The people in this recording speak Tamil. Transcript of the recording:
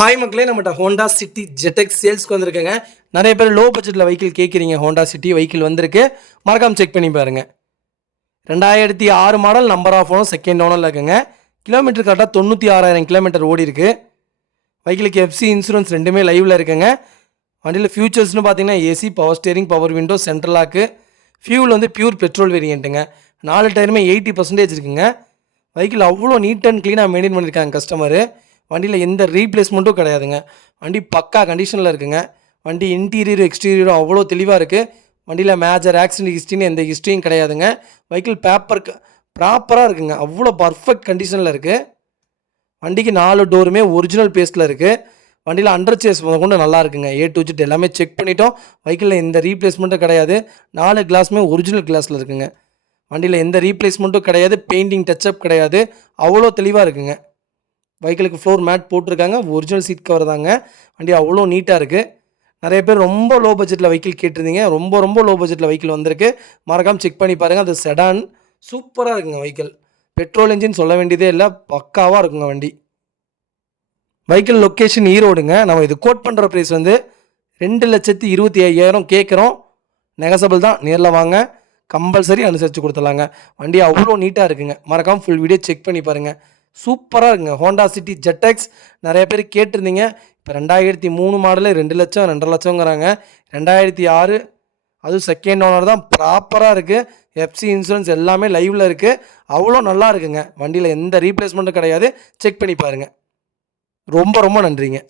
ஹாய் மக்களே, நம்மகிட்ட ஹோண்டா சிட்டி ஜெட்டெக்ஸ் சேல்ஸ்க்கு வந்திருக்குங்க. நிறைய பேர் லோ பட்ஜெட்டில் வெஹிக்கிள் கேட்குறீங்க. ஹோண்டா சிட்டி வெஹிக்கிள் வந்திருக்கு, மறக்காமல் செக் பண்ணி பாருங்கள். 2006 model, number of owner, second ஓனரில் இருக்குங்க. கிலோமீட்டர் கரெக்டாக 96,000 கிலோமீட்டர் ஓடி இருக்கு. வெஹிக்கிளுக்கு எஃப்சி இன்சூரன்ஸ் ரெண்டுமே லைவில் இருக்குங்க. வண்டியில் ஃபியூச்சர்ஸ்னு பார்த்தீங்கன்னா AC, power steering, power window, central lock. Fuel வந்து பியூர் பெட்ரோல் வேரியண்ட்டுங்க. 4 டயருமே 80% இருக்குங்க. வெஹிக்கிள் அவ்வளோ நீட் அண்ட் க்ளீனாக மெயின்டைன் பண்ணியிருக்காங்க கஸ்டமரு. வண்டியில் எந்த ரீப்ளேஸ்மெண்ட்டும் கிடையாதுங்க. வண்டி பக்கா கண்டிஷனில் இருக்குங்க. வண்டி இன்டீரியரும் எக்ஸ்டீரியரும் அவ்வளோ தெளிவாக இருக்குது. வண்டியில் மேஜர் ஆக்சிடென்ட் ஹிஸ்ட்ரின்னு எந்த ஹிஸ்ட்ரியும் கிடையாதுங்க. வெஹிக்கிள் பேப்பர் ப்ராப்பராக இருக்குங்க. அவ்வளோ பர்ஃபெக்ட் கண்டிஷனில் இருக்குது. வண்டிக்கு 4 டோருமே ஒரிஜினல் பேஸ்ட்டில் இருக்குது. வண்டியில் அண்டர் சேஸ் கொண்டு நல்லா இருக்குங்க. A to Z எல்லாமே செக் பண்ணிட்டோம். வெஹிக்கிளில் எந்த ரீப்ளேஸ்மெண்ட்டும் கிடையாது. 4 கிளாஸுமே ஒரிஜினல் கிளாஸில் இருக்குங்க. வண்டியில் எந்த ரீப்ளேஸ்மெண்ட்டும் கிடையாது. பெயிண்டிங் டச்சப் கிடையாது. அவ்வளோ தெளிவாக இருக்குங்க. வெஹிக்கிளுக்கு ஃப்ளோர் மேட் போட்டிருக்காங்க. ஒரிஜினல் சீட் கவர் தாங்க. வண்டி அவ்வளோ நீட்டாக இருக்குது. நிறைய பேர் ரொம்ப லோ பட்ஜெட்டில் வெஹிக்கிள் கேட்டிருந்தீங்க. ரொம்ப லோ பட்ஜெட்டில் வெஹிக்கிள் வந்திருக்கு. மறக்காமல் செக் பண்ணி பாருங்கள். அது செடான் சூப்பராக இருக்குங்க. வெஹிக்கிள் பெட்ரோல் இன்ஜின் சொல்ல வேண்டியதே இல்லை, பக்காவாக இருக்குங்க வண்டி. வெஹிக்கிள் லொக்கேஷன் ஈரோடுங்க. நம்ம இது கோட் பண்ணுற ப்ரைஸ் வந்து 2,25,000 கேட்குறோம். நெகசபிள் தான். நேரில் வாங்க, கம்பல்சரி அனுசரித்து கொடுத்துடலாங்க. வண்டி அவ்வளோ நீட்டாக இருக்குங்க. மறக்காமல் ஃபுல் வீடியோ செக் பண்ணி பாருங்கள். சூப்பராக இருக்குங்க. ஹோண்டா சிட்டி ஜெட்டெக்ஸ் நிறைய பேர் கேட்டிருந்தீங்க. இப்போ 2003 மாடலு 2 லட்சம் 2.5 லட்சங்கிறாங்க. 2006 அதுவும் செகண்ட் ஓனர் தான். ப்ராப்பராக இருக்குது. எஃப்சி இன்சூரன்ஸ் எல்லாமே லைவில் இருக்குது. அவ்வளோ நல்லா இருக்குங்க. வண்டியில் எந்த ரீப்ளேஸ்மெண்ட்டும் கிடையாது. செக் பண்ணி பாருங்கள். ரொம்ப நன்றிங்க.